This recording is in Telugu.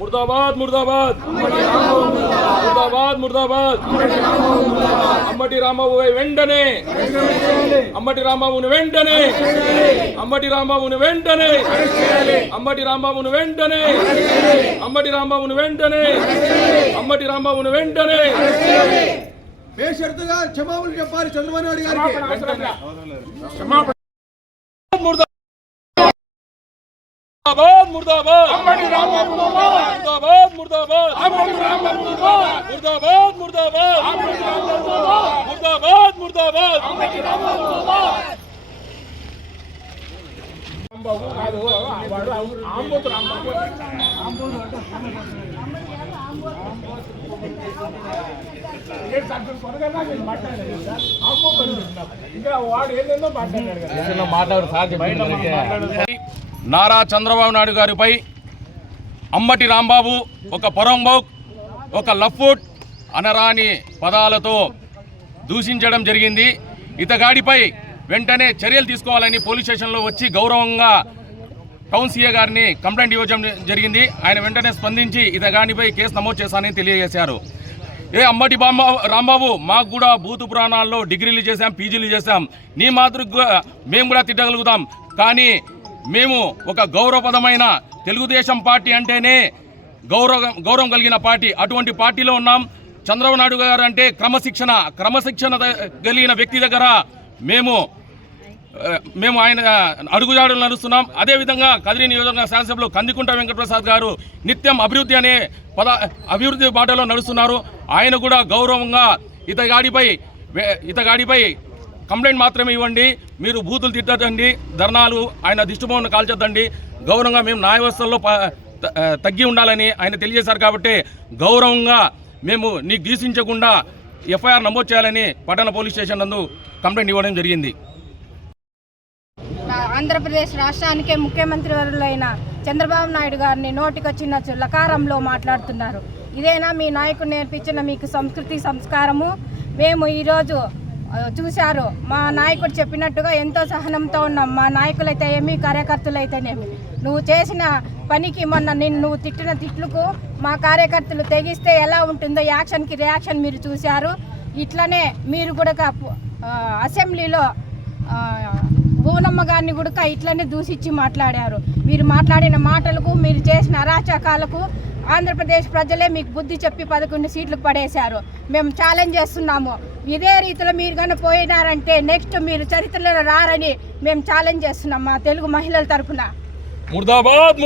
ముర్దాబాద్ ముర్దాబాద్ ముర్దాబాద్ ముర్దాబాద్ అమ్మటి రాంబాబు వెంటనే అమ్మటి రాంబాబుని వెంటనే అమ్మటి రాంబాబుని వెంటనే అమ్మటి రాంబాబుని వెంటనే అమ్మటి రాంబాబుని వెంటనే అమ్మటి రాంబాబుని వెంటనే బేషరతుగా క్షమాపణ చెప్పాలి చంద్రబాబు నాయుడు గారికి క్షమాపణ ముర్దాబాద్ ముర్దాబాద్ అమ్మటి రాంబాబు ముర్దాబాద్ ముర్దాబాద్ అమ్మటి రాంబాబు ముర్దాబాద్. ముర్దాబాద్ నారా చంద్రబాబు నాయుడు గారిపై అమ్మటి రాంబాబు ఒక పొరంబోక్ ఒక లఫ్ఫుట్ అనరాని పదాలతో దూషించడం జరిగింది. ఇతగాడిపై వెంటనే చర్యలు తీసుకోవాలని పోలీస్ స్టేషన్లో వచ్చి గౌరవంగా టౌన్ సీఏ గారిని కంప్లైంట్ ఇవ్వడం జరిగింది. ఆయన వెంటనే స్పందించి ఇతగాడిపై కేసు నమోదు చేశానని తెలియజేశారు. ఏ అమ్మటి బామ్మ రాంబాబు మాకు కూడా భూతు పురాణాల్లో డిగ్రీలు చేశాం పీజీలు చేశాం. నీ మాతృ మేము కూడా తిట్టగలుగుతాం. కానీ మేము ఒక గౌరవపదమైన తెలుగుదేశం పార్టీ అంటేనే గౌరవం గౌరవం కలిగిన పార్టీ. అటువంటి పార్టీలో ఉన్నాం. చంద్రబాబు నాయుడు గారు అంటే క్రమశిక్షణ క్రమశిక్షణ కలిగిన వ్యక్తి దగ్గర మేము మేము ఆయన అడుగుజాడులు నడుస్తున్నాం. అదేవిధంగా కదిరి నియోజకవర్గ శాసనసభ్యులు కందికుంట వెంకటప్రసాద్ గారు నిత్యం అభివృద్ధి అనే పద అభివృద్ధి బాటలో నడుస్తున్నారు. ఆయన కూడా గౌరవంగా ఇతగాడిపై ఇతగాడిపై కంప్లైంట్ మాత్రమే ఇవ్వండి మీరు బూతులు తిట్టదండి ధర్నాలు ఆయన దిష్టిబొమ్మను కాల్చొద్దండి. గౌరవంగా మేము న్యాయ వ్యవస్థల్లో ప- త- తగ్గి ఉండాలని ఆయన తెలియజేశారు కాబట్టి గౌరవంగా మేము నీకు దూషించకుండా ఎఫ్ఐఆర్ నమోదు చేయాలని పట్టణ పోలీస్ స్టేషన్ నందు కంప్లైంట్ ఇవ్వడం జరిగింది. నా- ఆంధ్రప్రదేశ్ రాష్ట్రానికే ముఖ్యమంత్రి వరులైన చంద్రబాబు నాయుడు గారిని నోటికొచ్చిన లకారంలో మాట్లాడుతున్నారు. ఇదేనా మీ నాయకుడు నేర్పించిన మీకు సంస్కృతి సంస్కారము? మేము ఈరోజు చూశారు. మా నాయకుడు చెప్పినట్టుగా ఎంతో సహనంతో ఉన్నాం. మా నాయకులైతే ఏమి కార్యకర్తలైతేనేమి. నువ్వు చేసిన పనికి మొన్న నిన్ను నువ్వు తిట్టిన తిట్లకు మా కార్యకర్తలు తెగిస్తే ఎలా ఉంటుందో యాక్షన్కి రియాక్షన్ మీరు చూశారు. ఇట్లనే మీరు కూడా అసెంబ్లీలో ఆ, భువనమ్మ గారిని కూడా ఇట్లనే దూషించి మాట్లాడారు. మీరు మాట్లాడిన మాటలకు మీరు చేసిన అరాచకాలకు ఆంధ్రప్రదేశ్ ప్రజలే మీకు బుద్ధి చెప్పి పదకొండు సీట్లు పడేశారు. మేము ఛాలెంజ్ చేస్తున్నాము. ఇదే రీతిలో మీరు కనుక పోయినారంటే నెక్స్ట్ మీరు చరిత్రలో రారని మేము ఛాలెంజ్ చేస్తున్నాం మా తెలుగు మహిళల తరఫున ముర్దాబాద్.